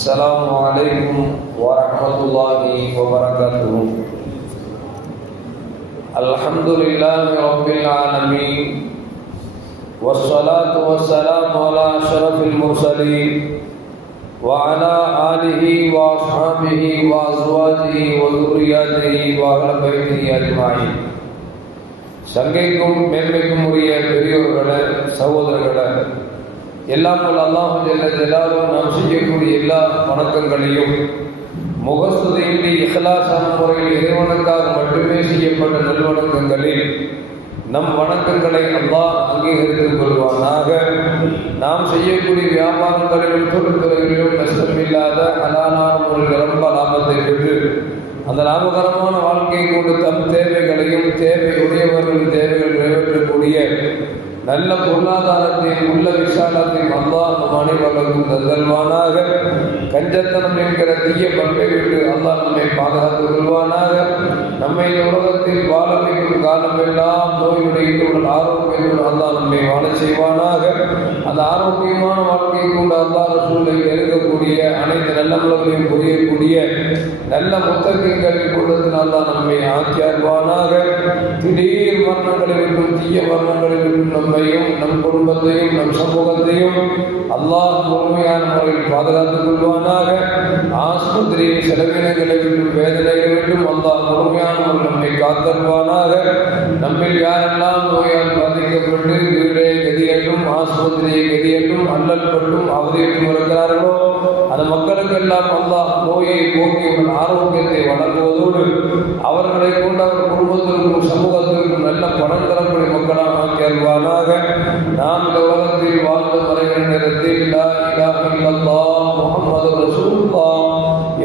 السلام عليكم ورحمة الله وبركاته الحمد لله رب العالمين والصلاة والسلام على أشرف المرسلين وعلى آله وأصحابه وأزواجه وذرياته وأهل بيته أجمعين சங்கைக்கும் மேன்மைக்கும் உரிய பெரியோர்களே சகோதரர்களே எல்லாம் அல்லாஹ் ஜெல்ல நாம் செய்யக்கூடிய எல்லா வணக்கங்களையும் முகஸ்துதையின்றி இஹலாசான முறையில் இறைவனுக்காக மட்டுமே செய்யப்பட்ட நல்வணக்கங்களில் நம் வணக்கங்களை அல்லாஹ் அங்கீகரித்துக் கொள்வானாக. நாம் செய்யக்கூடிய வியாபாரங்களிலும் பொருட்களிலும் நஷ்டமில்லாத ஹலாலான முறையில் ரொம்ப லாபத்தை பெற்று அந்த லாபகரமான வாழ்க்கையை கொண்டு தம் தேவைகளையும் தேவையுடையவர்களின் தேவைகள் நிறைவேற்றக்கூடிய நல்ல பொருளாதாரத்தையும் உள்ள விசாலத்தையும் அல்லாஹ் நம் அனைவருக்கும் தந்தல்வானாக கஞ்சத்தனம் என்கிற தீய பண்பை விட்டு அல்லாஹ் நம்மை பாதுகாத்து கொள்வானாக. நம்மை உலகத்தில் வாழ வைக்கும் காலமெல்லாம் நோயுடைய உடல் ஆரோக்கியத்துடன் அல்லாஹ் நம்மை வாழ செய்வானாக. அந்த ஆரோக்கியமான வாழ்க்கையை கொண்டு அல்லாத சூழலை எழுதக்கூடிய அனைத்து நல்ல நல்லவர்களையும் புரியக்கூடிய நல்ல முத்தக்கங்களின் கூட்டத்தில் அல்லாஹ் நம்மை ஆக்கி திடீர் வர்ணங்களை விட்டும் தீய வர்ணங்களை விட்டும் உடம்பையும் நம் குடும்பத்தையும் நம் சமூகத்தையும் அல்லாஹ் முழுமையான முறையில் பாதுகாத்துக் கொள்வானாக. ஆஸ்பத்திரியின் செலவினங்களை விட்டும் வேதனைகளை விட்டும் அல்லாஹ் முழுமையான நம்மை காத்தருவானாக. நம்மில் யாரெல்லாம் நோயால் பாதிக்கப்பட்டு வீடே கதி ஆஸ்பத்திரியை கதி அல்லல் பட்டும் அவதியும் இருக்கிறார்களோ அந்த மக்களுக்கெல்லாம் அல்லாஹ் நோயை போக்கி ஆரோக்கியத்தை வழங்குவதோடு அவர்களை கொண்டு அவர் குடும்பத்திற்கும் சமூக மக்களாக நாம் இந்த உலகத்தில் வாழ்ந்து மறைகிற நேரத்தில் லா இலாஹ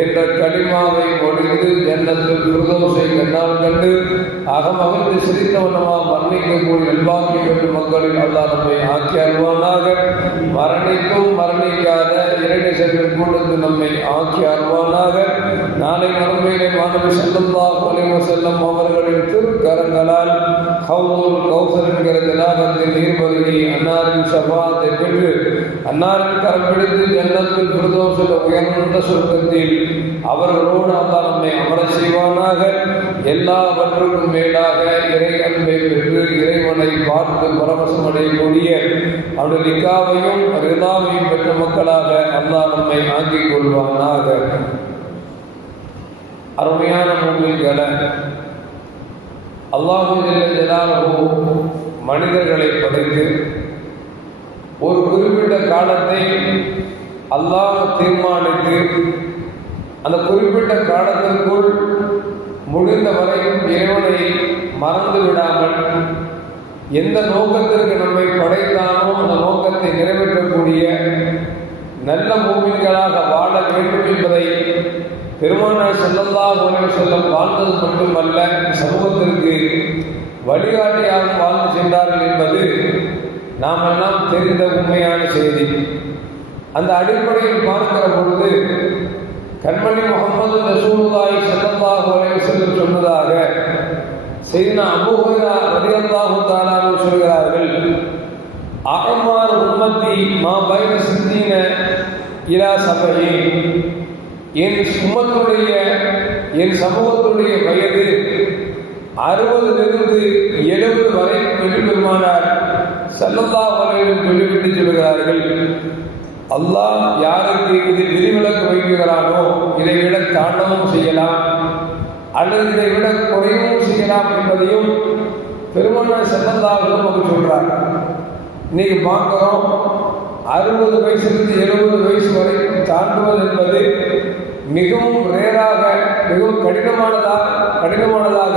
என்ற கலிமாவை ஒழிந்து ஜன்னத்தில் பிரதோஷை கண்ணால் கண்டு அகமகிழ்ந்து சிரித்தவனமா மரணிக்கக்கூடிய நல்வாக்கி பெற்ற மக்களில் அல்லாஹ் நம்மை ஆக்கி அருவானாக மரணிக்கும் மரணிக்காத இறைமை செல்வன் கூட்டத்தில் நம்மை ஆக்கி அருவானாக நாளை மறுமையிலே மாணவி செல்லல்லா ஒலிவ செல்லம் அவர்களின் திருக்கரங்களால் ஹவுல் கௌசர் என்கிற திலாகத்தில் நீர்வருகி அன்னாரின் சபாத்தை பெற்று அன்னாரின் கரம் பிடித்து ஜன்னத்தில் பிரதோஷ உயர்ந்த சொர்க்கத்தில் அவர்களோடு அல்லா நம்மை அமர செய்வானாக. எல்லாவற்றுக்கும் மேலாக இறை அன்பை பெற்று இறைவனை பார்த்து பரவசம் அடையக்கூடிய அவருடைய நிக்காவையும் ரிதாவையும் பெற்ற மக்களாக அல்லா நம்மை ஆக்கிக் கொள்வானாக. அருமையான மூமில்களை அல்லாஹூ மனிதர்களை படைத்து ஒரு குறிப்பிட்ட காலத்தை அல்லாஹ் தீர்மானித்து அந்த குறிப்பிட்ட காலத்திற்குள் முடிந்த வரையும் இறைவனை மறந்து விடாமல் எந்த நோக்கத்திற்கு நம்மை படைத்தானோ அந்த நோக்கத்தை நிறைவேற்றக்கூடிய நல்ல மூமின்களாக வாழ வேண்டும் என்பதை பெருமானார் செல்லல்லா உலக செல்லம் வாழ்ந்தது மட்டுமல்ல சமூகத்திற்கு வழிகாட்டியாக வாழ்ந்து சென்றார்கள் என்பது நாம் எல்லாம் தெரிந்த உண்மையான செய்தி. அந்த அடிப்படையில் பார்க்கிற பொழுது கண்மணி முகமது ரசூலுல்லாஹி ஸல்லல்லாஹு அலைஹி வஸல்லம் சொன்னதாக செய்தனா அபூஹுரா இலா என் சுமத்துடைய என் சமூகத்துடைய வயது அறுபதிலிருந்து எழுபது வரை பெருமானார் செல்லல்லா வரையிலும் சொல்லிவிட்டு சொல்கிறார்கள் அல்லாஹ் யாருக்கு இதில் விதிவிலக்கு வைக்கிறானோ இதை விட தாண்டவும் செய்யலாம் அல்லது இதை விட குறையவும் செய்யலாம் என்பதையும் பெருமனார் செல்லந்தாகவும் நமக்கு சொல்றார். இன்னைக்கு பார்க்கிறோம் அறுபது வயசுலேருந்து எழுபது வயசு வரைக்கும் தாண்டுவது என்பது மிகவும் ரேராக மிகவும் கடினமானதாக கடினமானதாக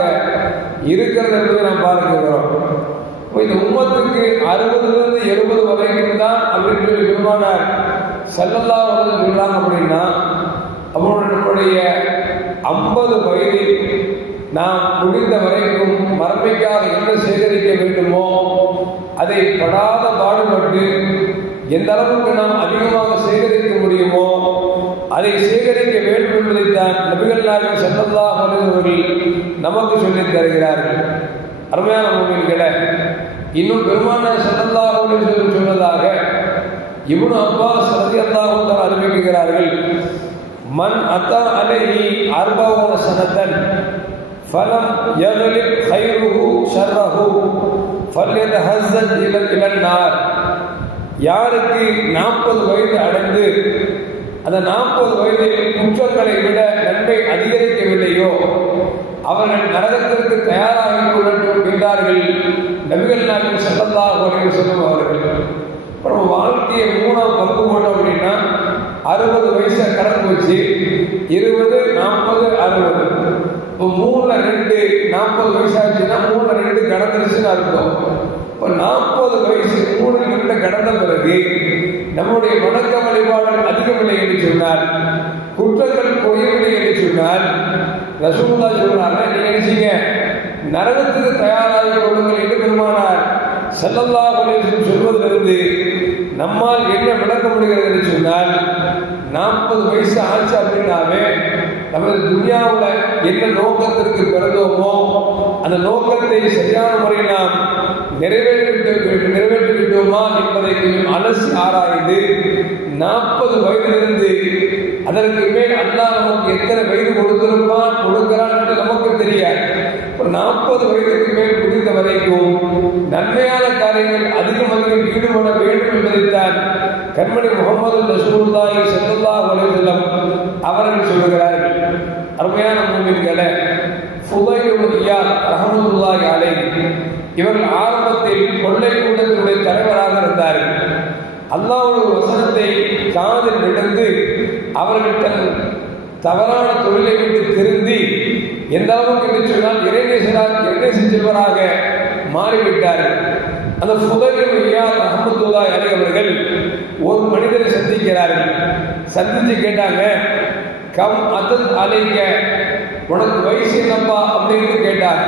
இருக்கிறது என்பதை நாம் பார்க்கிறோம் இந்த உம்மத்துக்கு அறுபதுலேருந்து எழுபது வரைக்கும் தான் அப்படின்னு சொல்லி பெருமானார் செல்லல்லா வந்து சொல்றாங்க அப்படின்னா அவனுடைய ஐம்பது வயதில் நாம் முடிந்த வரைக்கும் மரபைக்காக என்ன சேகரிக்க வேண்டுமோ அதை படாத பாடுபட்டு எந்த அளவுக்கு நாம் அதிகமாக சேகரிக்க முடியுமோ அதை சேகரிக்க வேண்டும் என்பதைத்தான் நபிகள் நாயகம் செல்லல்லா அவர்கள் நமக்கு சொல்லித் தருகிறார்கள். அருமையான மூமின்களை இன்னும் பெருமான செல்லல்லா அவர்கள் சொன்னதாக இவனு அப்பாஸ் ரலியல்லாஹு தஆலா அறிவிக்கிறார்கள் மன் அத்தா அலைஹி அர்பவன சனத்தன் ஃபலம் யக்லிப் ஹைருஹு ஷர்ரஹு ஃபல்யதஹஸ்ஸத் ஹஸ்தன் இலன் நார். யாருக்கு நாற்பது வயது அடைந்து அந்த நாற்பது வயதில் குற்றங்களை விட நன்மை அதிகரிக்கவில்லையோ? அவர்கள் நரகத்திற்கு தயாராகி கொள்ளட்டும் என்றார்கள் நபிகள் நாயகம் ஸல்லல்லாஹு அப்படின்னு வஸல்லம் அவர்கள். அப்புறம் வாழ்க்கையை மூணாம் பங்கு போட்டோம் அப்படின்னா அறுபது வயசை கடந்து வச்சு இருபது நாற்பது அறுபது. இப்போ மூணுல ரெண்டு நாற்பது வயசாச்சுன்னா மூணுல ரெண்டு கடந்துருச்சுன்னு அர்த்தம். இப்போ நாற்பது வயசு மூணு இருந்த கடந்த பிறகு நம்முடைய வணக்க வழிபாடுகள் அதிகமில்லை என்று சொன்னார் குற்றங்கள் குறையவில்லை என்று சொன்னால் ரசூல்லா சொல்றாங்க நீங்க நினைச்சீங்க நரகத்துக்கு தயாராக கொள்ளுங்கள் என்று பெருமானார் செல்லல்லா சொல்வதிலிருந்து நம்மால் என்ன விளக்க முடிகிறது என்று சொன்னால் நாற்பது வயசு ஆச்சு அப்படின்னாவே நமது துனியாவில் என்ன நோக்கத்திற்கு பிறந்தோமோ அந்த நோக்கத்தை சரியான முறையில் நாம் நிறைவேற்றிவிட்டு நிறைவேற்றிவிட்டோமா என்பதை கொஞ்சம் அலசி ஆராய்ந்து நாற்பது வயதிலிருந்து அதற்கு மேல் அல்லாஹ் நமக்கு எத்தனை வயது கொடுத்திருப்பான் கொடுக்கிறான் என்று நமக்கு தெரியாது. ஒரு நாற்பது வயதுக்கு மேல் முடிந்த வரைக்கும் நன்மையான காரியங்கள் அதிகம் அதிகம் ஈடுபட வேண்டும் என்பதைத்தான் கண்மணி முகமது ரசூலுல்லாஹி ஸல்லல்லாஹு அலைஹி அவர்கள் சொல்லுகிறார்கள். அருமையான மூமின்களை ஃபுதைல் இயாத் ரஹமத்துல்லாஹி இவர்கள் ஆரம்பத்தில் கொள்ளை கூட்டத்தினுடைய தலைவராக இருந்தார்கள் அல்லாவுடைய வசனத்தை காதில் விழுந்து அவர்கள் தன் தவறான தொழிலை விட்டு திருந்தி எந்த அளவுக்கு என்று சொன்னால் இறைநேசராக இறைநேச செல்வராக மாறிவிட்டார்கள் அந்த புதரில் ஐயார் அகமதுல்லா அலி அவர்கள் ஒரு மனிதரை சந்திக்கிறார்கள். சந்தித்து கேட்டாங்க கம் அதன் அலைங்க உனக்கு வயசு என்னப்பா அப்படின்னு கேட்டார்.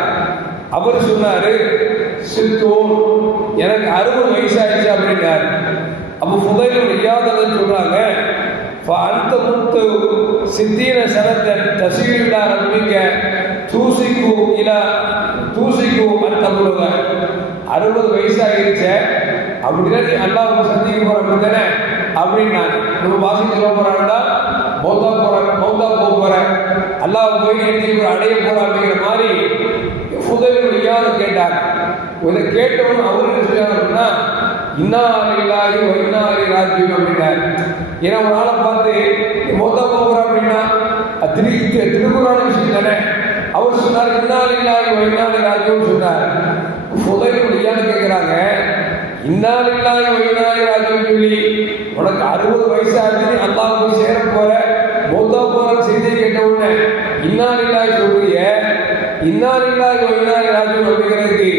அவர் சொன்னாரு சித்தூர் எனக்கு அறுபது வயசாயிடுச்சு அப்படின்னார். அப்போ புதையில் ஐயாதன்னு சொல்றாங்க அந்த முத்து சித்தீன சனத்தை தசீரில்லா நம்பிக்க தூசிக்கு இல தூசிக்கு அந்த அறுபது வயசாகிருச்ச அப்படின்னா நீ அல்லாவுக்கு சந்திக்க போற அப்படித்தானே? அப்படின்னு நம்ம வாசிக்க போறாங்கன்னா மௌத்தா மௌதா மௌத்தா போக போறேன். அல்லாஹ் போய் நீ அடைய போற அப்படிங்கிற மாதிரி புதவி ஐயாத கேட்டார். இதை கேட்டவன் அவருக்கு என்ன சொல்றாரு அப்படின்னா இன்னாரில்லாஹி இன்னாரி ராஜ்யம் அப்படின்னார். ஏன்னா ஒரு ஆளை பார்த்து மொத்த போகிறோம் அப்படின்னா திரு திருக்குறான விஷயம் தானே. அவர் சொன்னார் இன்னாரில்லாஹி வ இன்னாரி ராஜ்யம் சொன்னார். புதையில் ஐயான்னு கேட்குறாங்க இன்னாரில்லாஹி வ ராஜன் சொல்லி உனக்கு அறுபது வயசு ஆச்சு அல்லாஹ் போய் சேர போற மௌத்தா போற செய்தியை கேட்ட உடனே இன்னாரில்லாஹி சொல்றீங்க இன்னாரில்லாஹி வ ராஜன் அப்படிங்கிறதுக்கு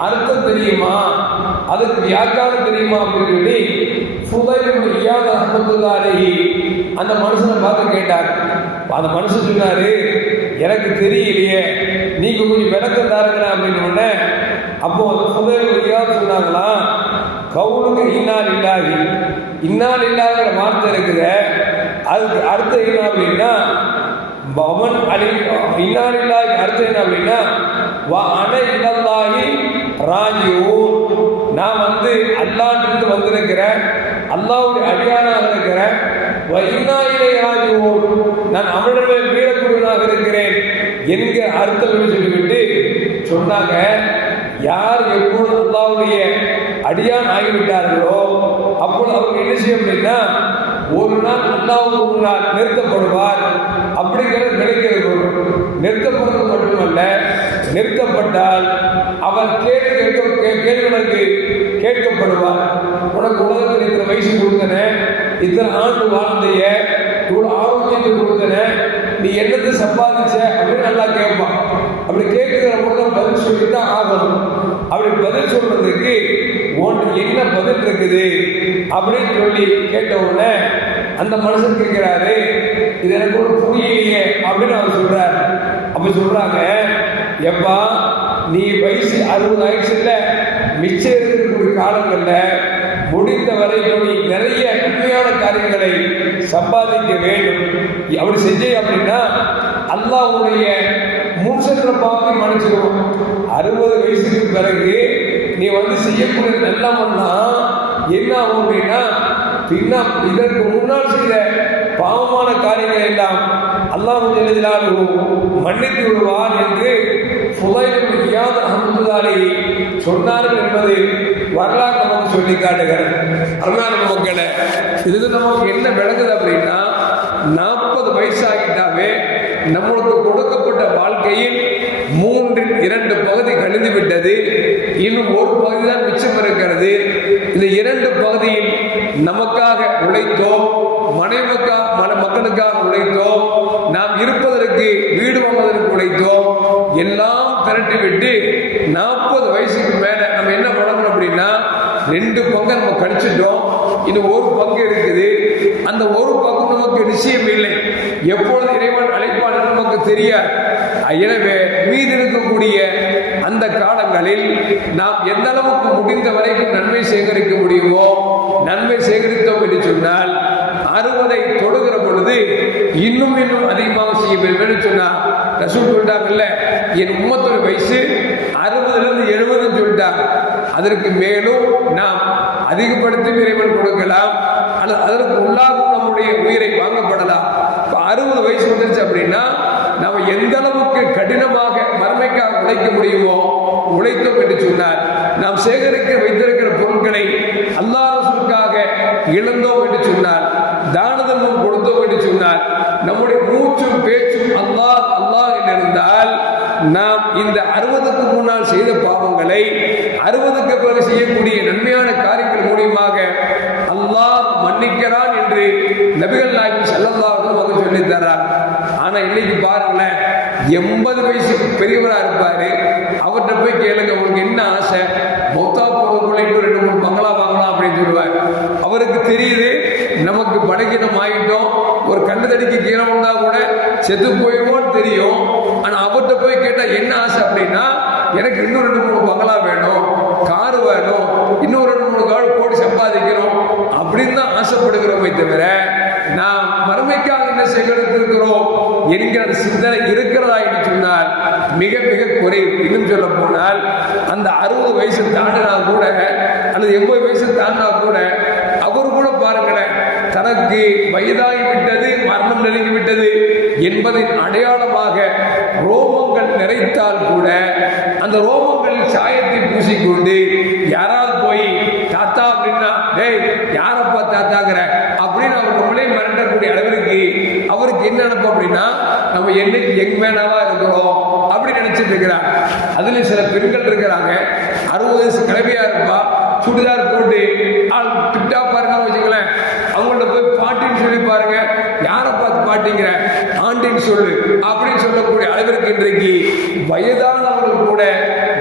அர்த்தம் தெரியுமா? அதுக்கு வியாக்காரம் தெரியுமா அப்படின்னு சொல்லி ஃபுதைல் இயாத அஹமதுல்லா அந்த மனுஷனை பார்த்து கேட்டார். அந்த மனுஷன் சொன்னாரு எனக்கு தெரியலையே நீங்க கொஞ்சம் விளக்கம் தாருங்களேன் அப்படின்னு உடனே அப்போ அந்த ஃபுதைல் சொன்னாங்களா கவுனுக்கு இன்னால் இல்லாகி இன்னால் இல்லாத வார்த்தை இருக்குது. அதுக்கு அர்த்தம் என்ன அப்படின்னா பவன் அலி இன்னால் இல்லாகி அர்த்தம் என்ன அப்படின்னா வா அன இல்லல்லாஹி ராஜியூன் நான் வந்து அல்லாஹ்ட்டு வந்திருக்கிறேன். அல்லாவுடைய அடியானாக இருக்கிறேன் வ இன்னா ராஜியூன் நான் அவனுடைய வீரக்கூடியவனாக இருக்கிறேன். என்கிற அர்த்தம் சொல்லிவிட்டு சொன்னாங்க. யார் எப்பொழுது அல்லாவுடைய அடியான் ஆகிவிட்டார்களோ அப்பொழுது அவங்க என்ன செய்ய அப்படின்னா ஒரு நாள் அல்லாவுக்கு முன்னால் நிறுத்தப்படுவார் அப்படிங்கிறது நினைக்கிறது ஒரு நிறுத்தப்படுவது மட்டுமல்ல நிறுத்தப்பட்டால் அவர் கேள்வி கேட்க கே- கேள்வி கேட்கப்படுவார் உனக்கு உலகத்தில் இத்தனை வயசு கொடுத்தன இத்தனை ஆண்டு வாழ்ந்தைய இவ்வளவு ஆரோக்கியத்தை கொடுத்தன நீ என்னத்தை சம்பாதிச்ச அப்படின்னு நல்லா கேட்பான். அப்படி கேட்கிற போது பதில் சொல்லி தான் ஆகணும். அப்படி பதில் சொல்றதுக்கு ஒன்று என்ன பதில் இருக்குது? அப்படின்னு சொல்லி கேட்ட உடனே அந்த மனுஷன் கேட்கிறாரு இது எனக்கு ஒரு புரியலையே அப்படின்னு அவர் சொல்றாரு. அப்ப சொல்றாங்க எப்பா நீ வயசு அறுபது ஆயிடுச்சு இல்ல மிச்சம் இருக்கக்கூடிய காலங்களில் முடிந்த வரைக்கும் நீ நிறைய உண்மையான காரியங்களை சம்பாதிக்க வேண்டும். அப்படி செஞ்சே அப்படின்னா அல்லாவுடைய முன் சென்ற பாப்பை மன்னிச்சிருவோம் அறுபது வயசுக்கு பிறகு நீ வந்து செய்யக்கூடிய நல்லவன்னா என்ன ஆகும் அப்படின்னா பின்ன இதற்கு முன்னால் செய்த பாவமான காரியங்கள் எல்லாம் அல்லாஹ் ஜெல்லஜலாலு மன்னித்து விடுவார் என்று ஃபுதைல் இயாத் சொன்னார்கள் என்பது வரலாறு நமக்கு சொல்லி காட்டுகிறேன் அருமையான மக்களை இது நமக்கு என்ன விளங்குது அப்படின்னா நாற்பது வயசாகிட்டாவே நம்மளுக்கு கொடுக்கப்பட்ட வாழ்க்கையில் மூன்றில் இரண்டு பகுதி கழிந்து விட்டது இன்னும் ஒரு பகுதி தான் மிச்சம் இருக்கிறது. இந்த இரண்டு பகுதியில் நமக்காக உழைத்தோம். மனைவக்காக மன மக்களுக்காக உழைத்தோம். நாம் இருப்பதற்கு வீடு வாங்குவதற்கு உழைத்தோம். எல்லாம் திரட்டி விட்டு நாற்பது வயசுக்கு மேல நம்ம என்ன பண்ணணும் அப்படின்னா ரெண்டு பங்கு நம்ம கழிச்சிட்டோம். இன்னும் ஒரு பங்கு இருக்குது. அந்த ஒரு பங்கு நமக்கு நிச்சயம் இல்லை எப்பொழுது இறைவன் அழைப்பாளர் நமக்கு தெரியாது எனவே மீதி இருக்கக்கூடிய அந்த காலங்களில் நாம் எந்த அளவுக்கு முடிந்த வரைக்கும் நன்மை சேகரிக்க முடியுமோ நன்மை சேகரித்தோம் என்று சொன்னால் அறுபதை தொடுகிற பொழுது இன்னும் இன்னும் அதிகமாக செய்ய வேண்டும் என்று சொன்னார். ரசூல் சொல்லிட்டாங்கல்ல என் உம்மத்தோட வயசு அறுபதுல இருந்து எழுபதுன்னு சொல்லிட்டாங்க அதற்கு மேலும் நாம் அதிகப்படுத்தி இறைவன் கொடுக்கலாம். அல்லது அதற்கு உள்ளாகும் நம்முடைய உயிரை வாங்கப்படலாம் இப்போ அறுபது வயசு வந்துருச்சு அப்படின்னா நம்ம எந்த அளவுக்கு கடினமாக மறுமைக்காக உழைக்க முடியுமோ உழைத்தோம் என்று சொன்னார் நாம் சேகரிக்க வைத்திருக்கிற பொருட்களை அல்லாஹ் ரசூலுக்காக இழந்தோம் என்று சொன்னார் தான தர்மம் கொடுத்தோம் என்று சொன்னார் நம்முடைய மூச்சும் பேச்சும் அல்லாஹ் அல்லாஹ் என்று இருந்தால் நாம் இந்த அறுபதுக்கு முன்னால் செய்த பாவங்களை அறுபதுக்கு பிறகு செய்யக்கூடிய நன்மையான காரியங்கள் மூலியமாக அல்லாஹ் மன்னிக்கிறான் என்று நபிகள் நாயகம் செல்லல்லாஹ் நமக்கு சொல்லித் தர்றார் ஆனா இன்னைக்கு பாருங்களேன் எண்பது வயசு பெரியவராக இருப்பார். அவர்கிட்ட போய் கேளுங்க உங்களுக்கு என்ன ஆசை? மௌத்தா போறதுக்குள்ள இன்னும் ரெண்டு மூணு பங்களா வாங்கலாம் அப்படின்னு சொல்லுவார். அவருக்கு தெரியுது நமக்கு பலகீனம் ஆகிட்டோம் ஒரு கண்ணு தடிக்கு கீழே வந்தா கூட செத்து போயிடுவோம்னு தெரியும். ஆனால் அவர்கிட்ட போய் கேட்டால் என்ன ஆசை அப்படின்னா எனக்கு இன்னும் ரெண்டு மூணு பங்களா வேணும் கார் வேணும் இன்னும் ரெண்டு மூணு கால் போட்டு சம்பாதிக்கணும் அப்படின்னு தான் ஆசைப்படுகிறோமே தவிர நாம் மறுமைக்காக என்ன சேகரித்திருக்கிறோம் என்கிற சிந்தனை இருக்கு. மிக மிக குறைவு இன்னும் சொல்ல போனால் அந்த அறுபது வயசு தாண்டினா கூட அல்லது எண்பது வயசு தாண்டினா கூட அவர் கூட பாருங்களேன் தனக்கு வயதாகி விட்டது மரணம் நெருங்கி விட்டது என்பதின் அடையாளமாக ரோமங்கள் நிறைத்தால் கூட அந்த ரோமங்கள் சாயத்தை பூசிக்கொண்டு யாராவது போய் தாத்தா அப்படின்னா டேய் யாரப்பா தாத்தாங்கிற? அப்படின்னு அவர் நம்மளே மிரட்டக்கூடிய அளவிற்கு அவருக்கு என்ன நினைப்போம் அப்படின்னா நம்ம என்னைக்கு எங் வேணாவா இருக்கிறோம் அப்படி நினைச்சிட்டு இருக்கிறார் அதுல சில பெண்கள் இருக்கிறாங்க. அறுபது வயசு கிளவியா இருப்பா. சுடிதார் போட்டு ஆள் டிப்டா பாருங்க வச்சுக்கலேன் அவங்கள்ட்ட போய் பாட்டின்னு சொல்லி பாருங்க. யாரை பார்த்து பாட்டிங்கிற? ஆண்டின்னு சொல்லு. அப்படின்னு சொல்லக்கூடிய அளவிற்கு இன்றைக்கு வயதானவர்கள் கூட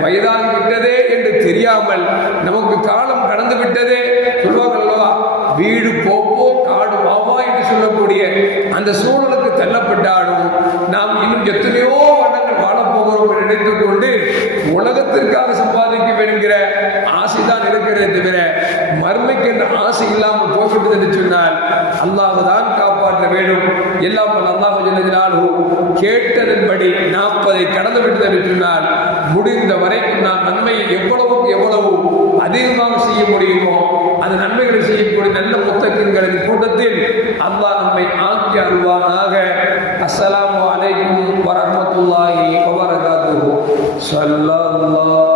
வயதாகி விட்டதே என்று தெரியாமல் நமக்கு காலம் கடந்து விட்டதே. சொல்லுவாங்கல்லவா? வீடு போப்போ காடு வாவா என்று சொல்லக்கூடிய அந்த சூழலுக்கு தள்ளப்பட்டாலும் நாம் இன்னும் எத்தனையோ நினைத்துக் கொண்டு உலகத்திற்காக சம்பாதிக்க வேணுங்கிற ஆசைதான் இருக்கிறதே தவிர மறுமைக்கு என்ற ஆசை இல்லாமல் போய்விட்டது என்று சொன்னால் அல்லாஹ் தான் காப்பாற்ற வேண்டும். எல்லாம் அல்லாஹ் ஜல்லஜலாலுஹு கேட்டதன்படி நாற்பதை கடந்து விட்டது என்று சொன்னால் முடிந்த வரைக்கும் நான் நன்மையை எவ்வளவுக்கு எவ்வளவு அதிகமாக செய்ய முடியுமோ அந்த நன்மைகளை செய்யக்கூடிய நல்ல முத்தக்கின்களின் கூட்டத்தில் அல்லாஹ் நம்மை ஆக்கி அருவானாக அஸ்ஸலாமு அலைக்கும் வரஹ்மத்துல்லாஹி வபரகாத்துஹு. ஸல்லல்லாஹு